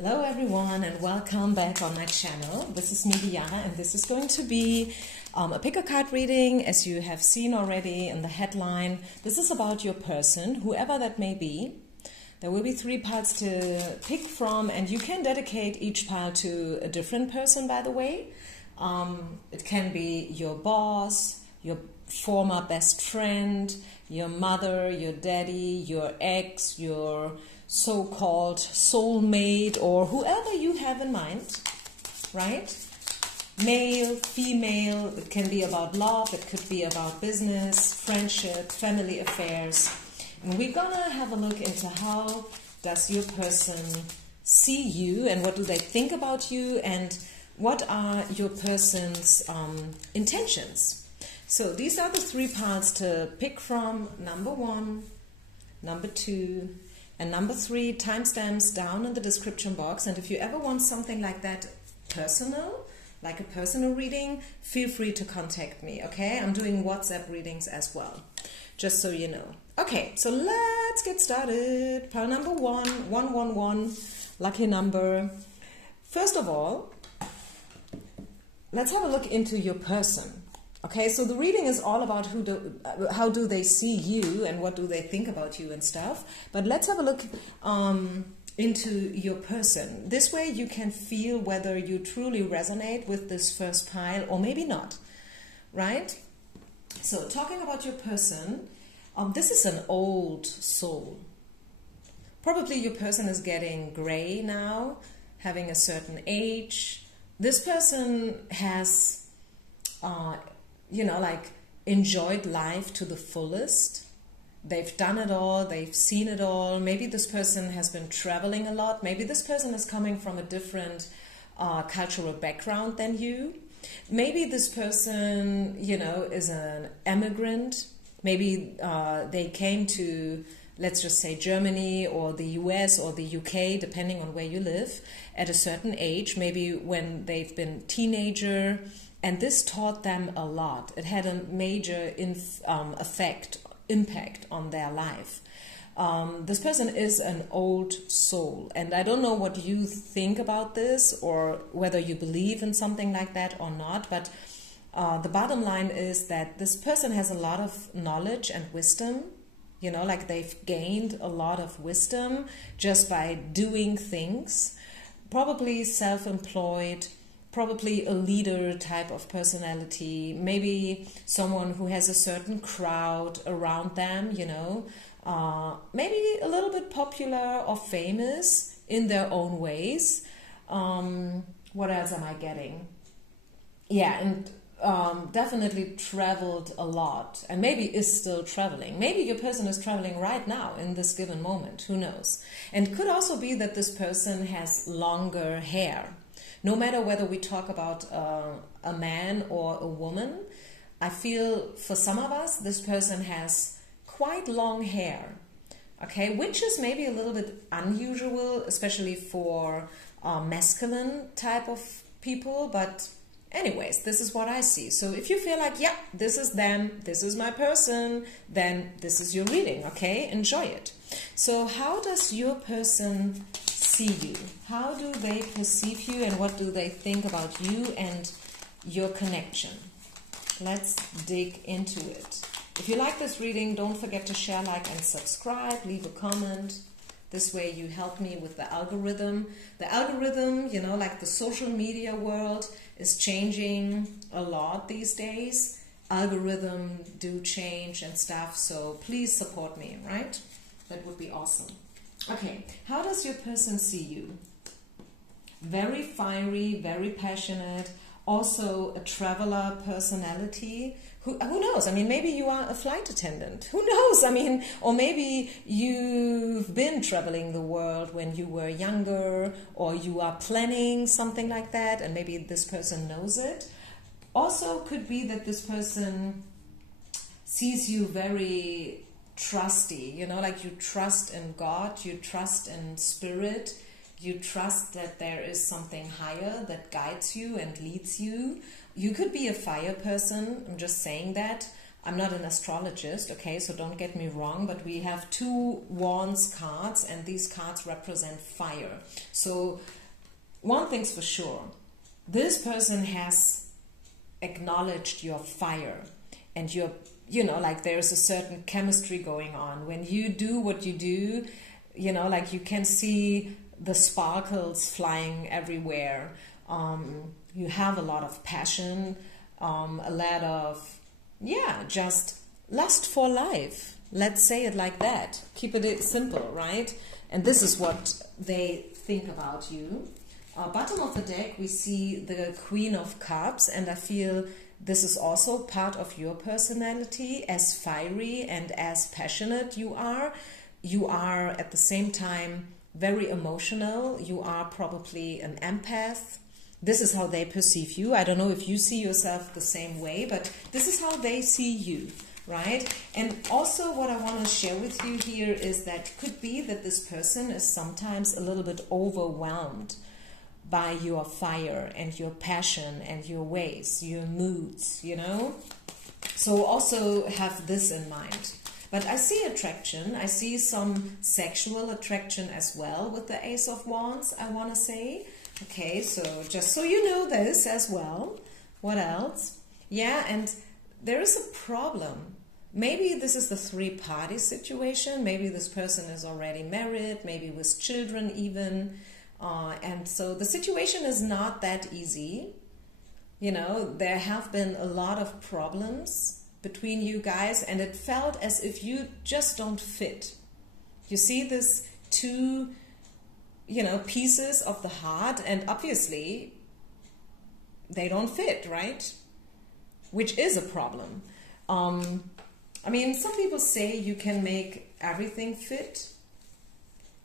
Hello everyone and welcome back on my channel. This is me, Diana, and this is going to be a pick a card reading. As you have seen already in the headline, this is about your person, whoever that may be. There will be 3 piles to pick from, and you can dedicate each pile to a different person, by the way. It can be your boss, your former best friend, your mother, your daddy, your ex, your so-called soulmate, or whoever you have in mind, right? Male, female, it can be about love, it could be about business, friendship, family affairs. And we're gonna have a look into how does your person see you, and what do they think about you, and what are your person's intentions. So these are the 3 piles to pick from: number 1, number 2, and number 3. Timestamps down in the description box. And if you ever want something like that personal, like a personal reading, feel free to contact me, okay? I'm doing WhatsApp readings as well, just so you know. Okay, so let's get started. Pile number 1, 111, lucky number. First of all, let's have a look into your person. Okay, so the reading is all about how do they see you and what do they think about you and stuff. But let's have a look into your person. This way you can feel whether you truly resonate with this first pile or maybe not, right? So talking about your person, this is an old soul. Probably your person is getting gray now, having a certain age. This person has enjoyed life to the fullest. They've done it all, they've seen it all. Maybe this person has been traveling a lot. Maybe this person is coming from a different cultural background than you. Maybe this person, is an immigrant. Maybe they came to, let's just say, Germany or the US or the UK, depending on where you live, at a certain age, maybe when they've been teenager. And this taught them a lot. It had a major impact on their life. This person is an old soul. And I don't know what you think about this, or whether you believe in something like that or not. But the bottom line is that this person has a lot of knowledge and wisdom. They've gained a lot of wisdom just by doing things. Probably self-employed. Probably a leader type of personality, maybe someone who has a certain crowd around them, maybe a little bit popular or famous in their own ways. What else am I getting? Yeah, and definitely traveled a lot, and maybe is still traveling. Maybe your person is traveling right now in this given moment, who knows? And it could also be that this person has longer hair. No matter whether we talk about a man or a woman, I feel for some of us, this person has quite long hair, okay, which is maybe a little bit unusual, especially for masculine type of people. But anyways, this is what I see. So if you feel like, yeah, this is them, this is my person, then this is your reading, okay? Enjoy it. So how does your person see you? How do they perceive you, and what do they think about you and your connection? Let's dig into it. If you like this reading, don't forget to share, like, and subscribe. Leave a comment. This way you help me with the algorithm. The algorithm, like the social media world, is changing a lot these days. Algorithm do change and stuff, so please support me, right? That would be awesome. Okay, how does your person see you? Very fiery, very passionate, also a traveler personality. Who knows? I mean, maybe you are a flight attendant. Who knows? I mean, or maybe you've been traveling the world when you were younger, or you are planning something like that, and maybe this person knows it. Also could be that this person sees you very trusty, like you trust in God, you trust in spirit, you trust that there is something higher that guides you and leads you. You could be a fire person, I'm just saying that. I'm not an astrologist, okay, so don't get me wrong, but we have 2 wands cards, and these cards represent fire. So one thing's for sure, this person has acknowledged your fire, and you're, you know, like there's a certain chemistry going on. When you do what you do, you know, like you can see the sparkles flying everywhere. You have a lot of passion, a lot of, yeah, just lust for life. Let's say it like that. Keep it simple, right? And this is what they think about you. Bottom of the deck, we see the Queen of Cups, and I feel this is also part of your personality. As fiery and as passionate you are at the same time very emotional. You are probably an empath. This is how they perceive you. I don't know if you see yourself the same way, but this is how they see you, right? And also what I want to share with you here is that it could be that this person is sometimes a little bit overwhelmed by your fire and your passion and your ways, your moods, you know? So also have this in mind. But I see attraction. I see some sexual attraction as well with the Ace of Wands, I want to say. Okay, so just so you know this as well. What else? Yeah, and there is a problem. Maybe this is the 3-party situation. Maybe this person is already married, maybe with children even. And so the situation is not that easy. You know, there have been a lot of problems between you guys, and it felt as if you just don't fit. You see this 2, you know, pieces of the heart, and obviously they don't fit, right? Which is a problem. I mean, some people say you can make everything fit.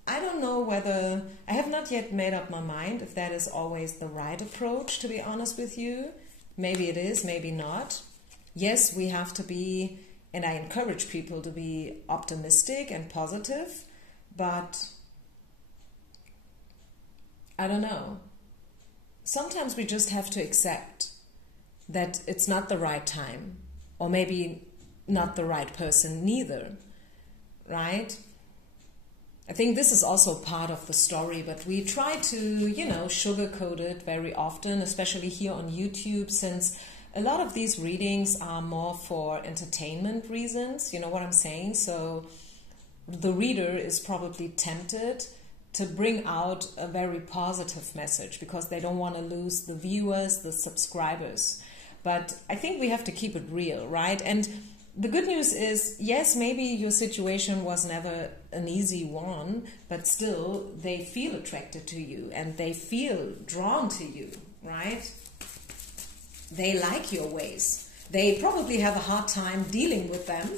I don't know whether, I have not yet made up my mind if that is always the right approach, to be honest with you. Maybe it is, maybe not. Yes, we have to be, and I encourage people to be optimistic and positive, but I don't know. Sometimes we just have to accept that it's not the right time, or maybe not the right person neither, right? I think this is also part of the story, but we try to, you know, sugarcoat it very often, especially here on YouTube, since a lot of these readings are more for entertainment reasons, you know what I'm saying? So the reader is probably tempted to bring out a very positive message because they don't want to lose the viewers, the subscribers. But I think we have to keep it real, right? And the good news is, yes, maybe your situation was never an easy one, but still they feel attracted to you and they feel drawn to you, right? They like your ways. They probably have a hard time dealing with them,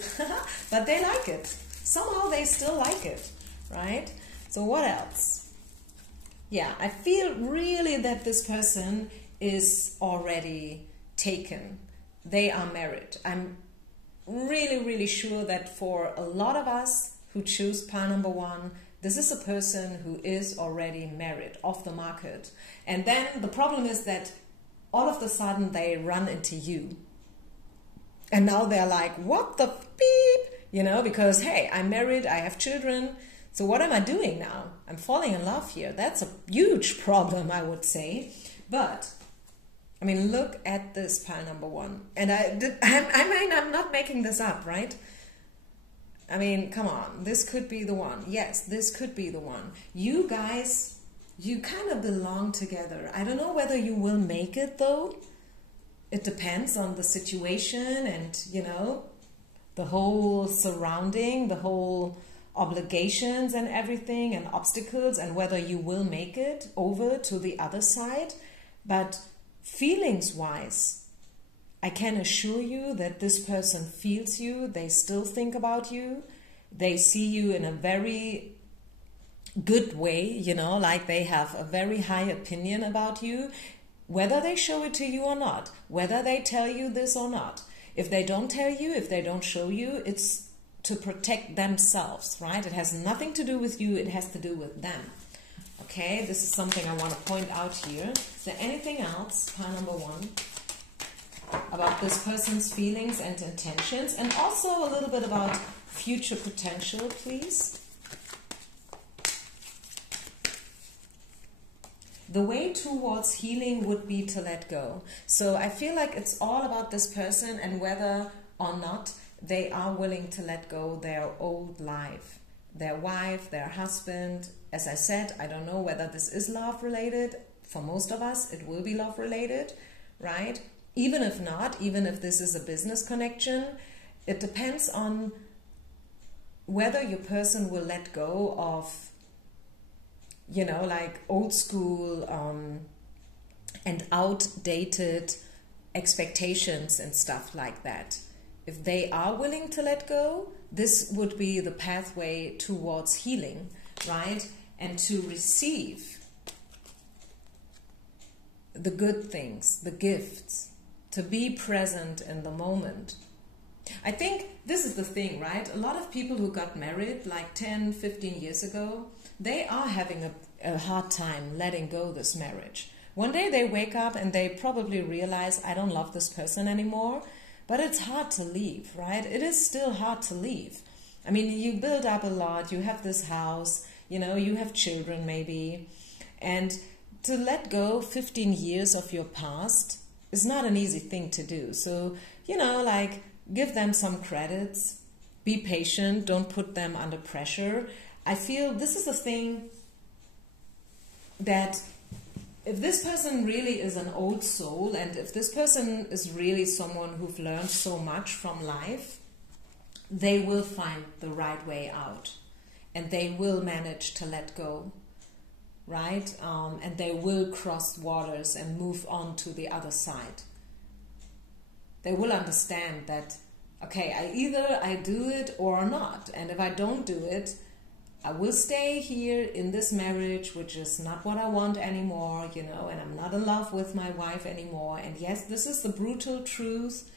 but they like it. Somehow they still like it, right? So what else? Yeah, I feel really that this person is already taken. They are married. I'm really, really sure that for a lot of us who choose pile number 1, this is a person who is already married, off the market. And then the problem is that all of a sudden they run into you. And now they're like, what the beep? You know, because, hey, I'm married, I have children. So what am I doing now? I'm falling in love here. That's a huge problem, I would say. But I mean, look at this pile number 1. And I mean, I'm not making this up, right? I mean, come on. This could be the one. Yes, this could be the one. You guys, you kind of belong together. I don't know whether you will make it, though. It depends on the situation and, you know, the whole surrounding, the whole obligations and everything and obstacles and whether you will make it over to the other side. But feelings-wise, I can assure you that this person feels you, they still think about you, they see you in a very good way, you know, like they have a very high opinion about you, whether they show it to you or not, whether they tell you this or not. If they don't tell you, if they don't show you, it's to protect themselves, right? It has nothing to do with you, it has to do with them. Okay, this is something I want to point out here. Is there anything else? Pile number 1. about this person's feelings and intentions, and also a little bit about future potential, please. The way towards healing would be to let go. So I feel like it's all about this person and whether or not they are willing to let go their old life, their wife, their husband. As I said, I don't know whether this is love related. For most of us, it will be love related, right? Even if not, even if this is a business connection, it depends on whether your person will let go of, you know, like old school and outdated expectations and stuff like that. If they are willing to let go, this would be the pathway towards healing, right? And to receive the good things, the gifts, to be present in the moment. I think this is the thing, right? A lot of people who got married like 10, 15 years ago, they are having a hard time letting go this marriage. One day they wake up and they probably realize, I don't love this person anymore, but it's hard to leave, right? It is still hard to leave. I mean, you build up a lot, you have this house, you know, you have children maybe, and to let go 15 years of your past is not an easy thing to do. So, you know, like, give them some credits, be patient, don't put them under pressure. I feel this is the thing that if this person really is an old soul, and if this person is really someone who've learned so much from life, they will find the right way out and they will manage to let go, right? And they will cross waters and move on to the other side. They will understand that, okay, either I do it or not. And if I don't do it, I will stay here in this marriage, which is not what I want anymore, you know, and I'm not in love with my wife anymore. And yes, this is the brutal truth,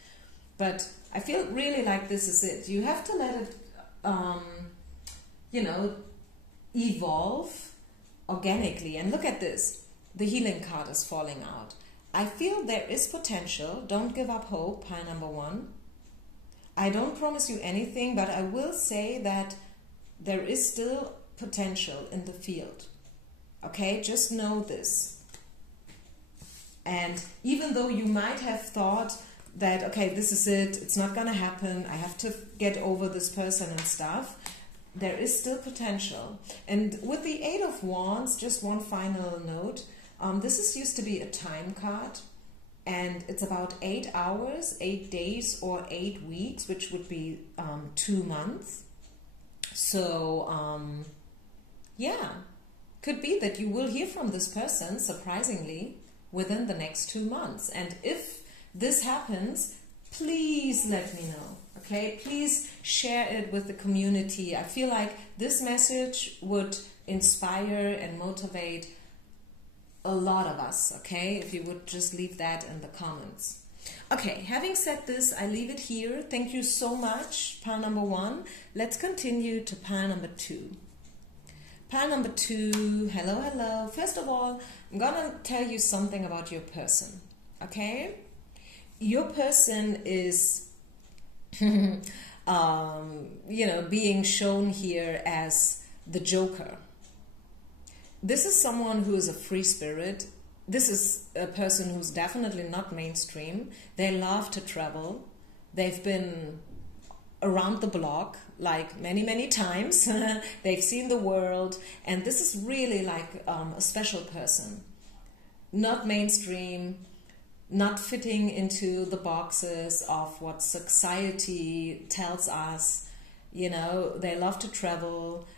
but I feel really like this is it. You have to let it, you know, evolve organically. And look at this. The healing card is falling out. I feel there is potential. Don't give up hope, pile number 1. I don't promise you anything, but I will say that there is still potential in the field. Okay, just know this. And even though you might have thought that, okay, this is it, it's not gonna happen, I have to get over this person and stuff, there is still potential. And with the 8 of Wands, just one final note, this is used to be a time card, and it's about 8 hours, 8 days, or 8 weeks, which would be 2 months. So, yeah, could be that you will hear from this person, surprisingly, within the next 2 months. And if this happens, please let me know, okay? Please share it with the community. I feel like this message would inspire and motivate a lot of us, okay? If you would just leave that in the comments. Okay, having said this, I leave it here. Thank you so much, pile number 1. Let's continue to pile number 2. Pile number 2, hello, hello. First of all, I'm gonna tell you something about your person, okay? Your person is, you know, being shown here as the Joker. This is someone who is a free spirit. This is a person who's definitely not mainstream. They love to travel. They've been around the block like many, many times. They've seen the world. And this is really like a special person. Not mainstream, not fitting into the boxes of what society tells us. You know, they love to travel.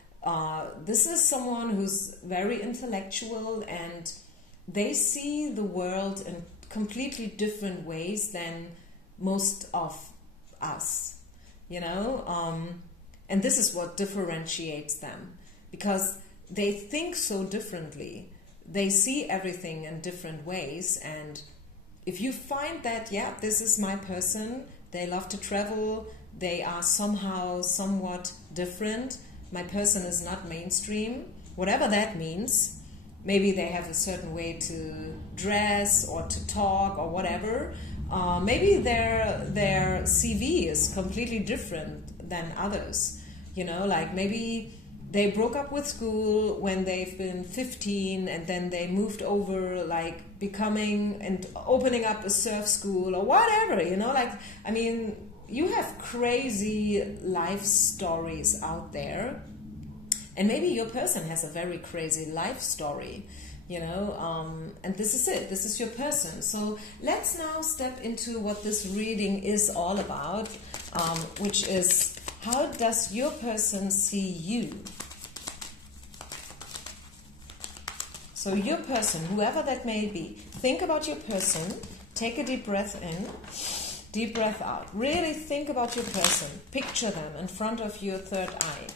This is someone who's very intellectual, and they see the world in completely different ways than most of us, you know, and this is what differentiates them, because they think so differently. They see everything in different ways, and if you find that, yeah, this is my person, they love to travel, they are somehow somewhat different, my person is not mainstream, whatever that means, maybe they have a certain way to dress or to talk or whatever. Maybe their CV is completely different than others. You know, like maybe they broke up with school when they've been 15 and then they moved over, like becoming and opening up a surf school or whatever, you know, like, I mean, you have crazy life stories out there. And maybe your person has a very crazy life story, you know, and this is it. This is your person. So let's now step into what this reading is all about, which is, how does your person see you? So your person, whoever that may be, think about your person, take a deep breath in, deep breath out. Really think about your person. Picture them in front of your third eye.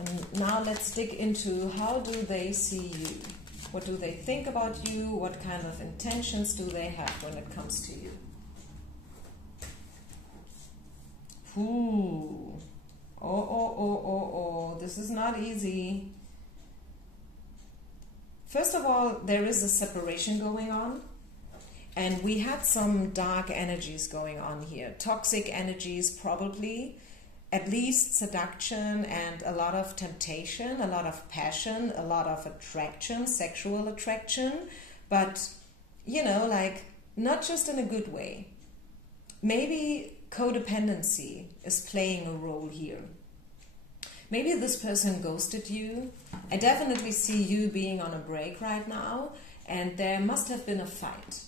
And now let's dig into, how do they see you? What do they think about you? What kind of intentions do they have when it comes to you? Ooh. Oh. This is not easy. First of all, there is a separation going on. And we had some dark energies going on here. Toxic energies, probably. At least seduction and a lot of temptation, a lot of passion, a lot of attraction, sexual attraction. But, you know, like, not just in a good way. Maybe codependency is playing a role here. Maybe this person ghosted you. I definitely see you being on a break right now, and there must have been a fight.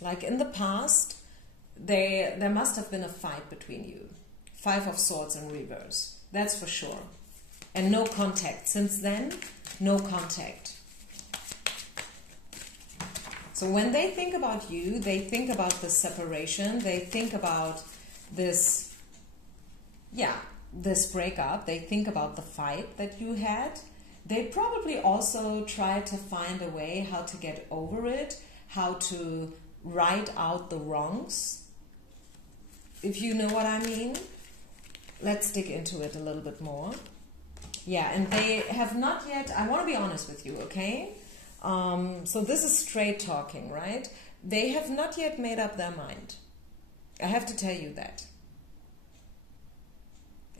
Like in the past, there must have been a fight between you. 5 of Swords in reverse, that's for sure. And no contact. Since then, no contact. So when they think about you, they think about the separation, they think about this, this breakup, they think about the fight that you had. They probably also try to find a way how to get over it, how to right out the wrongs, if you know what I mean. Let's dig into it a little bit more. Yeah, and they have not yet, I want to be honest with you, okay? So this is straight talking, right? They have not yet made up their mind. I have to tell you that.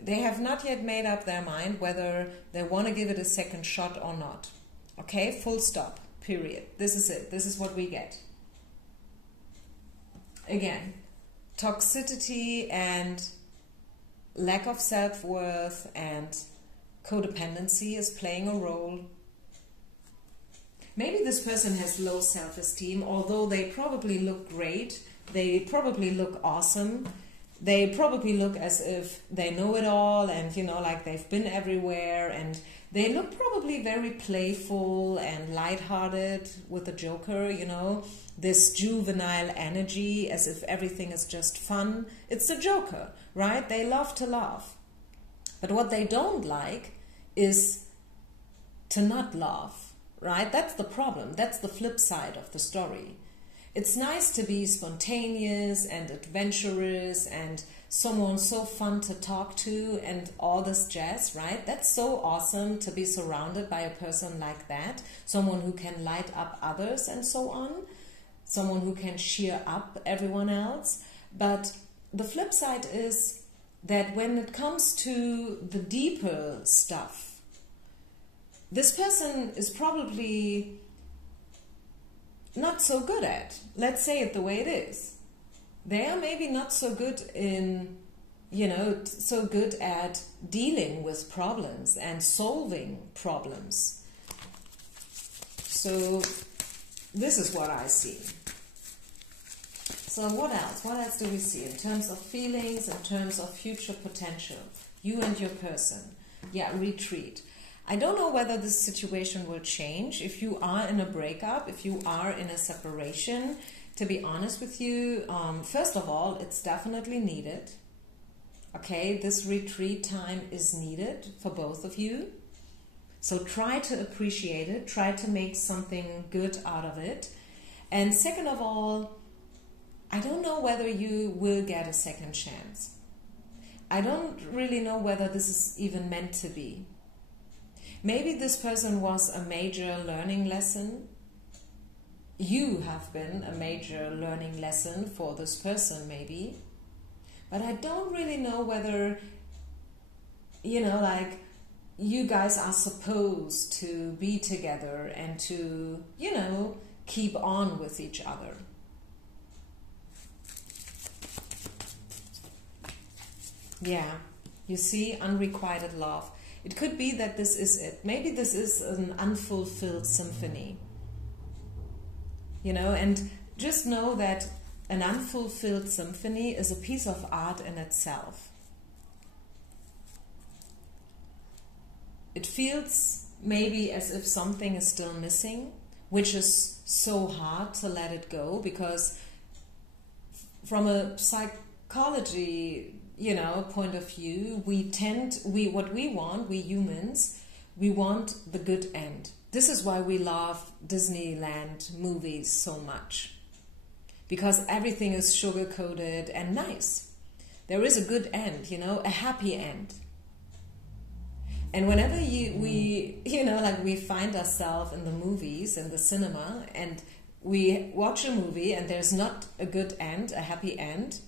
They have not yet made up their mind whether they want to give it a second shot or not. Okay, full stop, period. This is it. This is what we get. Again, toxicity and lack of self-worth and codependency is playing a role. Maybe this person has low self-esteem, although they probably look great, they probably look awesome, they probably look as if they know it all and, you know, like they've been everywhere, and they look probably very playful and lighthearted with the Joker, you know, this juvenile energy as if everything is just fun. It's the Joker, right? They love to laugh. But what they don't like is to not laugh, right? That's the problem. That's the flip side of the story. It's nice to be spontaneous and adventurous and someone so fun to talk to and all this jazz, right? That's so awesome to be surrounded by a person like that, someone who can light up others and so on, someone who can cheer up everyone else. But the flip side is that when it comes to the deeper stuff, this person is probably not so good at. Let's say it the way it is. They are maybe not so good in, you know, so good at dealing with problems and solving problems. So this is what I see. So what else? What else do we see in terms of feelings, in terms of future potential? You and your person. Yeah, retreat. I don't know whether this situation will change. If you are in a breakup, if you are in a separation, to be honest with you, first of all, it's definitely needed. Okay, this retreat time is needed for both of you. So try to appreciate it. Try to make something good out of it. And second of all, I don't know whether you will get a second chance. I don't really know whether this is even meant to be. Maybe this person was a major learning lesson. You have been a major learning lesson for this person, maybe. But I don't really know whether, like, you guys are supposed to be together and to, keep on with each other. Yeah, you see, unrequited love. It could be that this is it. Maybe this is an unfulfilled symphony. And just know that an unfulfilled symphony is a piece of art in itself. It feels maybe as if something is still missing, which is so hard to let it go, because from a psychology, point of view, what we want, we humans, we want the good end. This is why we love Disneyland movies so much, because everything is sugar-coated and nice. There is a good end, a happy end. And whenever we find ourselves in the movies, in the cinema, and we watch a movie and there's not a good end, a happy end,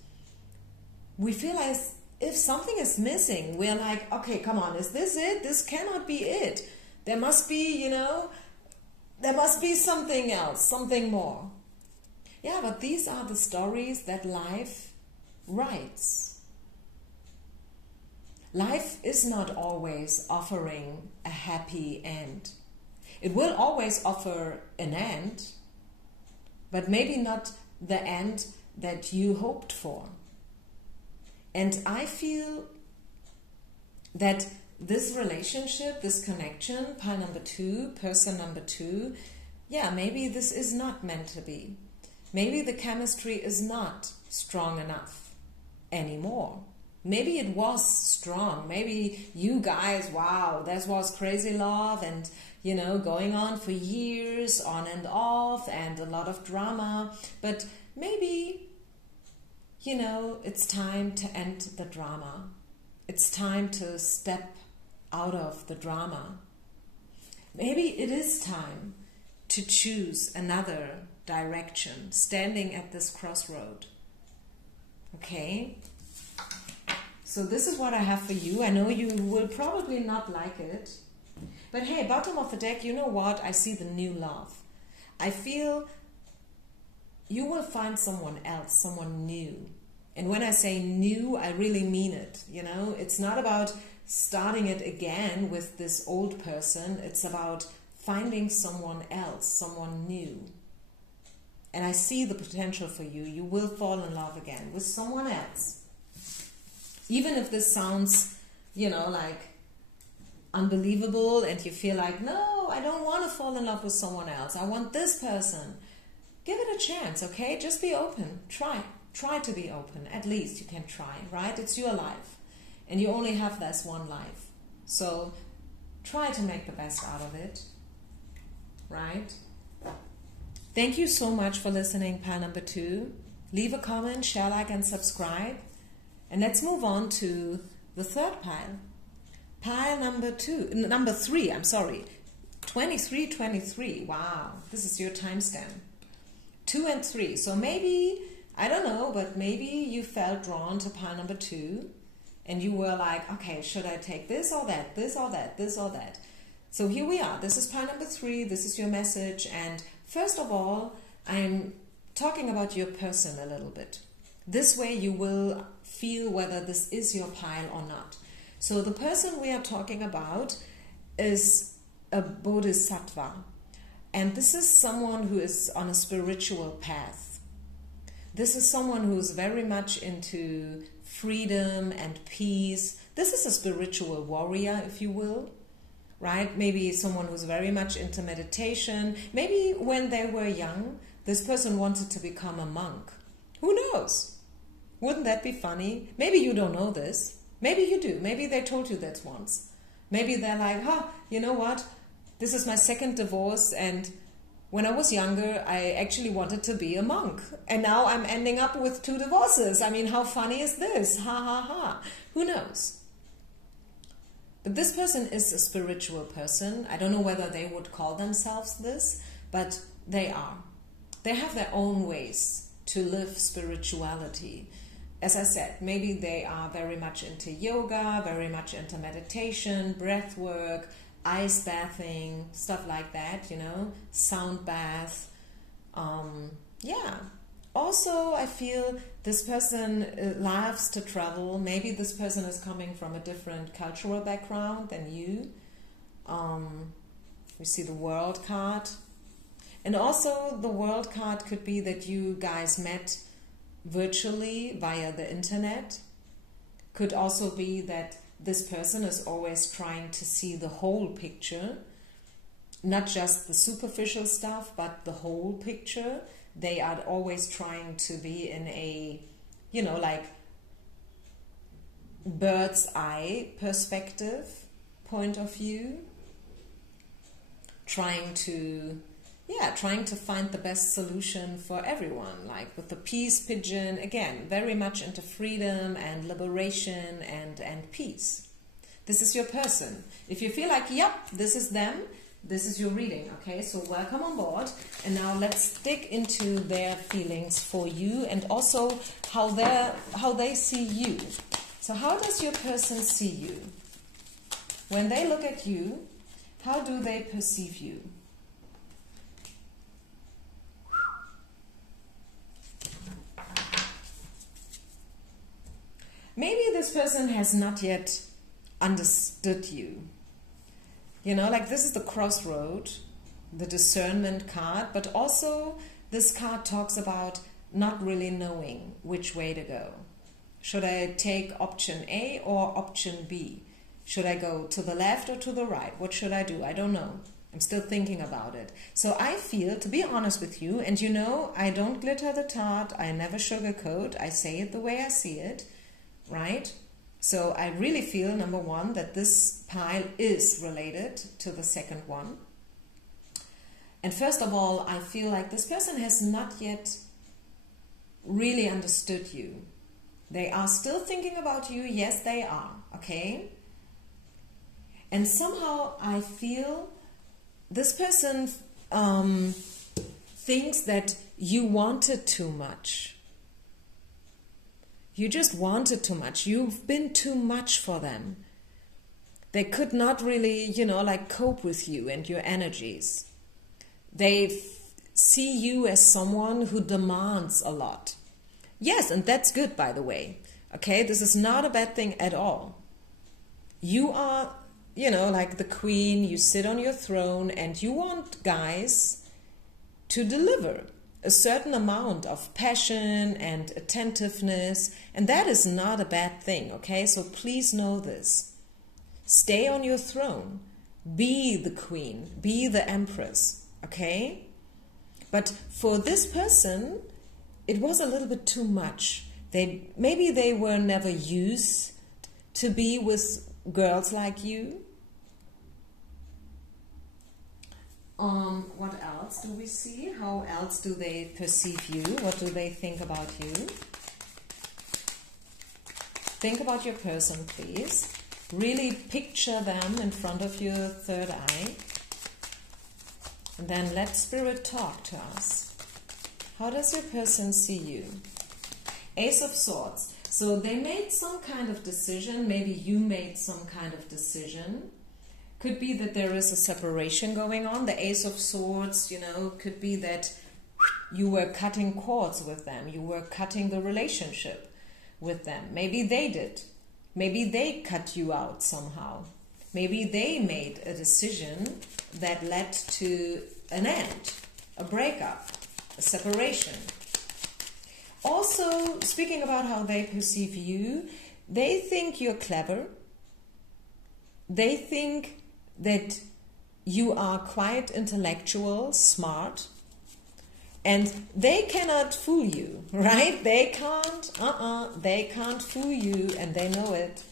we feel as if something is missing. We're like, okay, come on, is this it? This cannot be it. There must be, there must be something else, something more. Yeah, but these are the stories that life writes. Life is not always offering a happy end. It will always offer an end, but maybe not the end that you hoped for. And I feel that this relationship, this connection, pile number 2, person number 2, yeah, maybe this is not meant to be. Maybe the chemistry is not strong enough anymore. Maybe it was strong. Maybe you guys, wow, that was crazy love and, going on for years, on and off, and a lot of drama. But maybe, it's time to end the drama. It's time to step out of the drama. Maybe it is time to choose another direction, standing at this crossroad. Okay? So this is what I have for you. I know you will probably not like it. But hey, bottom of the deck, you know what? I see the new love. I feel you will find someone else, someone new. And when I say new, I really mean it. It's not about starting it again with this old person. It's about finding someone else, someone new. And I see the potential for you. You will fall in love again with someone else. Even if this sounds, like unbelievable and you feel like, no, I don't want to fall in love with someone else. I want this person. Give it a chance, okay? Just be open. Try to be open. At least you can try, right? It's your life. And you only have this one life. So try to make the best out of it, right? Thank you so much for listening, pile number 2. Leave a comment, share, like, and subscribe. And let's move on to the third pile. Pile number 3, I'm sorry. 2323. Wow, this is your timestamp. 2 and 3. So maybe, I don't know, but maybe you felt drawn to pile number 2 and you were like, okay, should I take this or that, this or that, this or that? So here we are. This is pile number 3. This is your message. And first of all, I'm talking about your person a little bit. This way you will feel whether this is your pile or not. So the person we are talking about is a bodhisattva. And this is someone who is on a spiritual path. This is someone who is very much into freedom and peace. This is a spiritual warrior, if you will. Right? Maybe someone who's very much into meditation. Maybe when they were young, this person wanted to become a monk. Who knows? Wouldn't that be funny? Maybe you don't know this. Maybe you do. Maybe they told you that once. Maybe they're like, you know what? This is my second divorce, and when I was younger, I actually wanted to be a monk. And now I'm ending up with 2 divorces. I mean, how funny is this? Ha, ha, ha. Who knows? But this person is a spiritual person. I don't know whether they would call themselves this, but they are. They have their own ways to live spirituality. As I said, maybe they are very much into yoga, very much into meditation, breath work, ice bathing, stuff like that, you know, sound bath. Yeah. Also, I feel this person loves to travel. Maybe this person is coming from a different cultural background than you. We see the World card. And also the World card could be that you guys met virtually via the internet. Could also be that this person is always trying to see the whole picture, not just the superficial stuff, but the whole picture. They are always trying to be in a, you know, like bird's eye perspective, point of view, trying to find the best solution for everyone, like with the peace pigeon, again, very much into freedom and liberation and peace. This is your person. If you feel like, yep, this is them, this is your reading, okay? So welcome on board. And now let's dig into their feelings for you and also how they see you. So how does your person see you? When they look at you, how do they perceive you? Maybe this person has not yet understood you. You know, like this is the crossroad, the discernment card, but also this card talks about not really knowing which way to go. Should I take option A or option B? Should I go to the left or to the right? What should I do? I don't know. I'm still thinking about it. So I feel, to be honest with you, and you know, I don't glitter the tart, I never sugarcoat, I say it the way I see it, right? So I really feel, number one, that this pile is related to the second one. And first of all, I feel like this person has not yet really understood you. They are still thinking about you. Yes, they are. Okay? And somehow I feel this person thinks that you wanted too much. You just wanted too much. You've been too much for them. They could not really, you know, like cope with you and your energies. They see you as someone who demands a lot. Yes, and that's good, by the way. Okay, this is not a bad thing at all. You are, you know, like the queen, you sit on your throne and you want guys to deliver a certain amount of passion and attentiveness, and that is not a bad thing, okay? So please know this. Stay on your throne. Be the queen. Be the empress, okay? But for this person, it was a little bit too much. Maybe they were never used to be with girls like you. What else do we see? How else do they perceive you? What do they think about you? Think about your person, please. Really picture them in front of your third eye. And then let Spirit talk to us. How does your person see you? Ace of Swords. So they made some kind of decision. Maybe you made some kind of decision. Could be that there is a separation going on. The Ace of Swords, you know, could be that you were cutting cords with them. You were cutting the relationship with them. Maybe they did. Maybe they cut you out somehow. Maybe they made a decision that led to an end, a breakup, a separation. Also, speaking about how they perceive you, they think you're clever. They think that you are quite intellectual, smart, and they cannot fool you, right? They can't fool you, and they know it.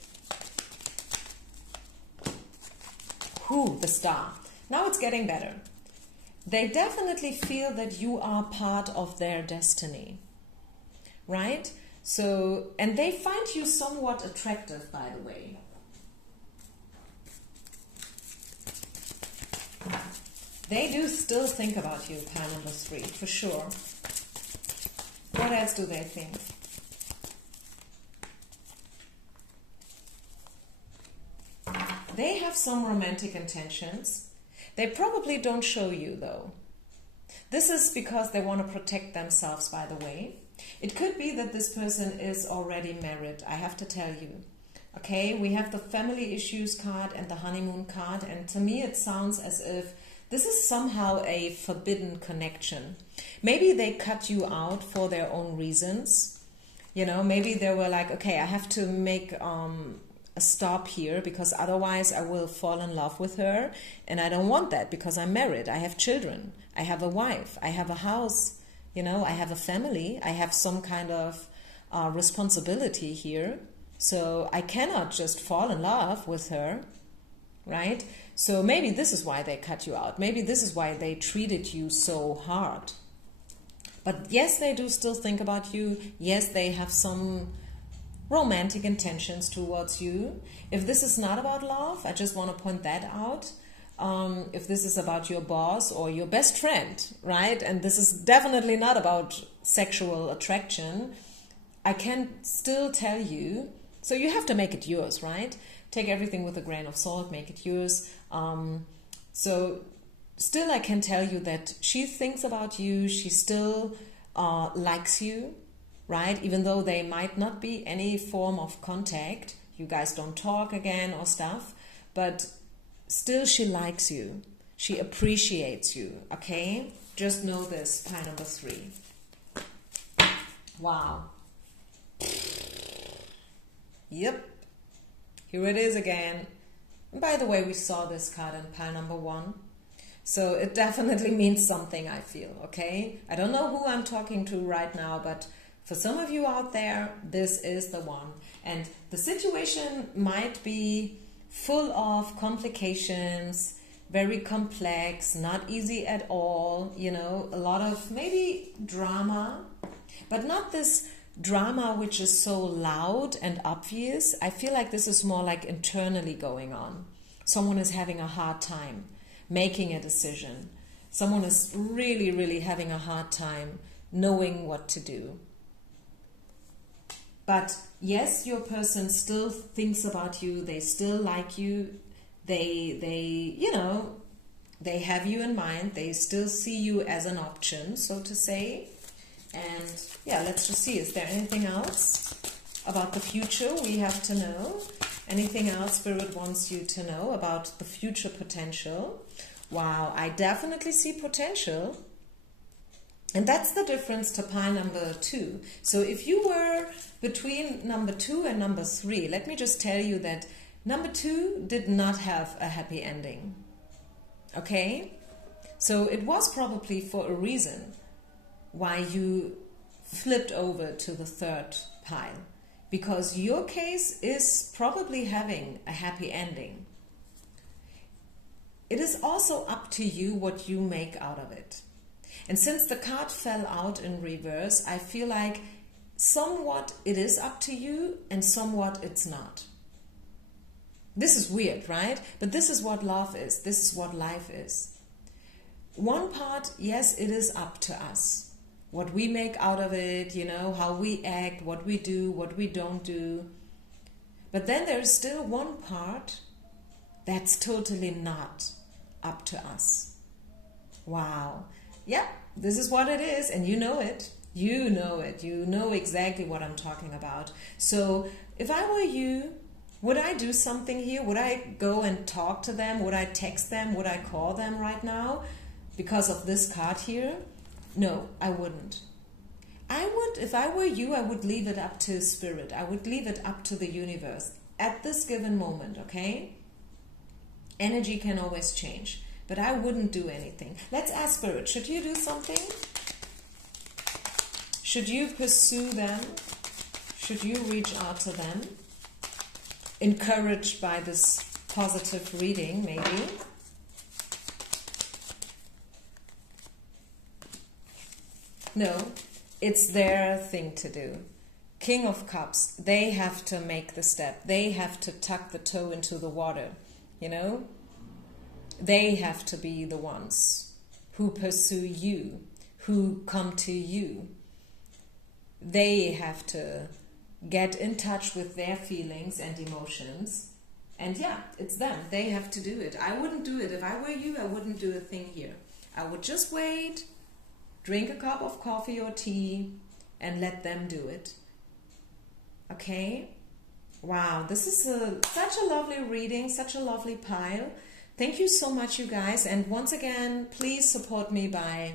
Whew, the Star. Now it's getting better. They definitely feel that you are part of their destiny, right? So, and they find you somewhat attractive, by the way. They do still think about you, pile number 3, for sure. What else do they think? They have some romantic intentions. They probably don't show you, though. This is because they want to protect themselves, by the way. It could be that this person is already married, I have to tell you. Okay, we have the family issues card and the honeymoon card, and to me it sounds as if this is somehow a forbidden connection. Maybe they cut you out for their own reasons. You know, maybe they were like, okay, I have to make a stop here because otherwise I will fall in love with her, and I don't want that because I'm married, I have children, I have a wife, I have a house, you know, I have a family, I have some kind of responsibility here, so I cannot just fall in love with her, right? So maybe this is why they cut you out, maybe this is why they treated you so hard. But yes, they do still think about you, yes, they have some romantic intentions towards you. If this is not about love, I just want to point that out. If this is about your boss or your best friend, right? And this is definitely not about sexual attraction, I can still tell you, so you have to make it yours, right? Take everything with a grain of salt, make it yours. So still I can tell you that she thinks about you, she still likes you, right? Even though there might not be any form of contact, you guys don't talk again or stuff, but still she likes you. She appreciates you, okay? Just know this, pile number 3. Wow. Yep. Here it is again. And by the way, we saw this card in pile number 1. So it definitely means something, I feel, okay? I don't know who I'm talking to right now, but for some of you out there, this is the one. And the situation might be full of complications, very complex, not easy at all, you know, a lot of maybe drama, but not this drama which is so loud and obvious. I feel like this is more like internally going on. Someone is having a hard time making a decision. Someone is really, really having a hard time knowing what to do. But yes, your person still thinks about you, they still like you, they you know, they have you in mind, they still see you as an option, so to say. And yeah, let's just see, is there anything else about the future we have to know? Anything else Spirit wants you to know about the future potential? Wow, I definitely see potential. And that's the difference to pile number 2. So if you were between number 2 and number 3, let me just tell you that number 2 did not have a happy ending. Okay? So it was probably for a reason why you flipped over to the 3rd pile. Because your case is probably having a happy ending. It is also up to you what you make out of it. And since the card fell out in reverse, I feel like somewhat it is up to you and somewhat it's not. This is weird, right? But this is what love is. This is what life is. One part, yes, it is up to us. What we make out of it, you know, how we act, what we do, what we don't do. But then there is still one part that's totally not up to us. Wow. Yeah, this is what it is, and you know it. You know it. You know exactly what I'm talking about. So if I were you, would I do something here? Would I go and talk to them? Would I text them? Would I call them right now because of this card here? No, I wouldn't. I would, if I were you, I would leave it up to Spirit. I would leave it up to the universe at this given moment, okay? Energy can always change. But I wouldn't do anything. Let's ask Spirit, should you do something? Should you pursue them? Should you reach out to them? Encouraged by this positive reading, maybe? No, it's their thing to do. King of Cups, they have to make the step. They have to tuck the toe into the water, you know? They have to be the ones who pursue you, who come to you. They have to get in touch with their feelings and emotions. And yeah, it's them. They have to do it. I wouldn't do it. If I were you, I wouldn't do a thing here. I would just wait, drink a cup of coffee or tea, and let them do it. Okay? Wow, this is such a lovely reading, such a lovely pile. Thank you so much, you guys. And once again, please support me by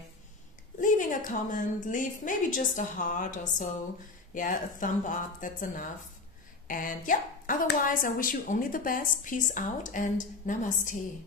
leaving a comment, leave maybe just a heart or so. Yeah, a thumb up, that's enough. And yeah, otherwise, I wish you only the best. Peace out and namaste.